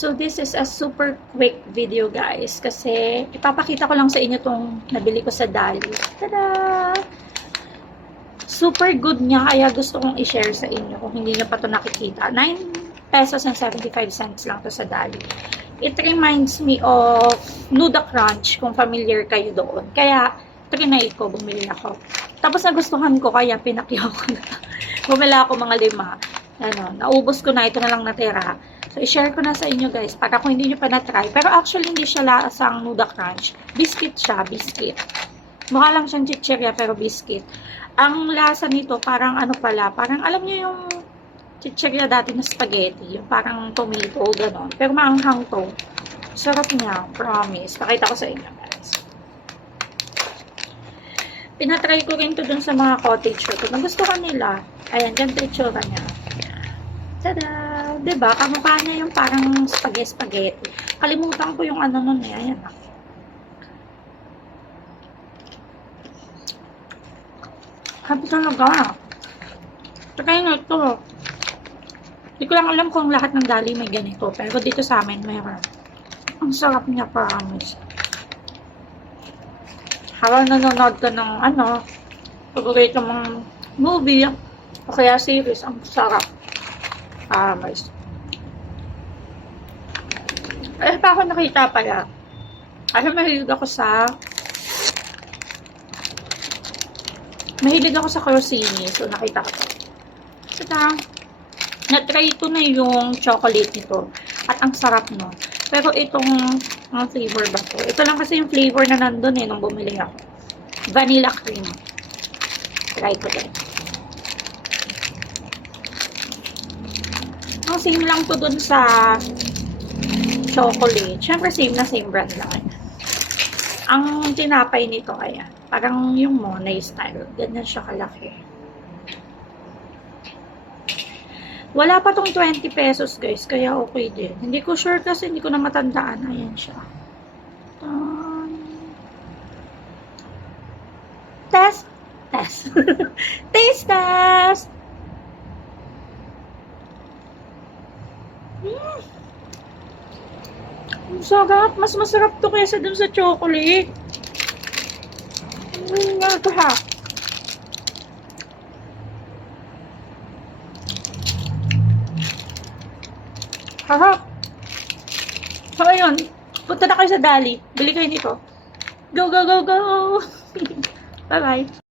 So this is a super quick video guys kasi ipapakita ko lang sa inyo tong nabili ko sa Dali. Tada! Super good niya kaya gusto kong i-share sa inyo kung hindi niyo pa to nakikita. 9 pesos and 75 cents lang to sa Dali. It reminds me of Nuda Crunch kung familiar kayo doon. Kaya trinay ko, bumili ako. Tapos nagustuhan ko kaya pinakyaw ko na. Bumili ako mga 5. Naubos ko na, ito na lang natira. So, i-share ko na sa inyo guys, para kung hindi nyo pa na-try. Pero actually, hindi siya lasang Nuda Crunch. Biscuit siya, biscuit. Mukha lang siyang chichirya, pero biscuit. Ang lasa nito, parang ano pala, parang alam nyo yung chichirya dati na spaghetti. Yung parang tomato, gano'n. Pero maanghang to. Sarap niya, promise. Pakita ko sa inyo guys. Pinatry ko rin to dun sa mga cottage ko. Nagustuhan nila. Ayan, ganito itsura niya. Tada! Diba? Kamukha niya yung parang spaghetti. Kalimutan ko yung ano nun eh. Ayan na. Happy talaga. Try na ito. Hindi ko lang alam kung lahat ng Dali may ganito. Pero dito sa amin mayroon. Ang sarap niya, promise. Habang nanonood ka ng paborito mong movie o kaya series, ang sarap. Promise. Eh, pa ako nakita pala. Kasi mahilig ako sa crostini. So, nakita ko to. Ito, na-try ko na yung chocolate nito. At ang sarap no. Pero itong, ang flavor ba to? Ito lang kasi yung flavor na nandun eh, nung bumili ako. Vanilla cream. Try ko din. Ang same lang to dun sa chocolate. Siyempre, same brand lang. Ang tinapay nito, ayan. Parang yung Monay style. Ganyan siya kalaki. Wala pa tong 20 pesos, guys. Kaya okay din. Hindi ko sure kasi hindi ko na matandaan. Ayan siya. Test! Taste test! Ang sarap. Mas masarap to kaysa dun sa chocolate. Ito ha. Harap. So, ayun. Punta na kayo sa Dali. Bili kayo nito. Go, go, go, go! Bye-bye.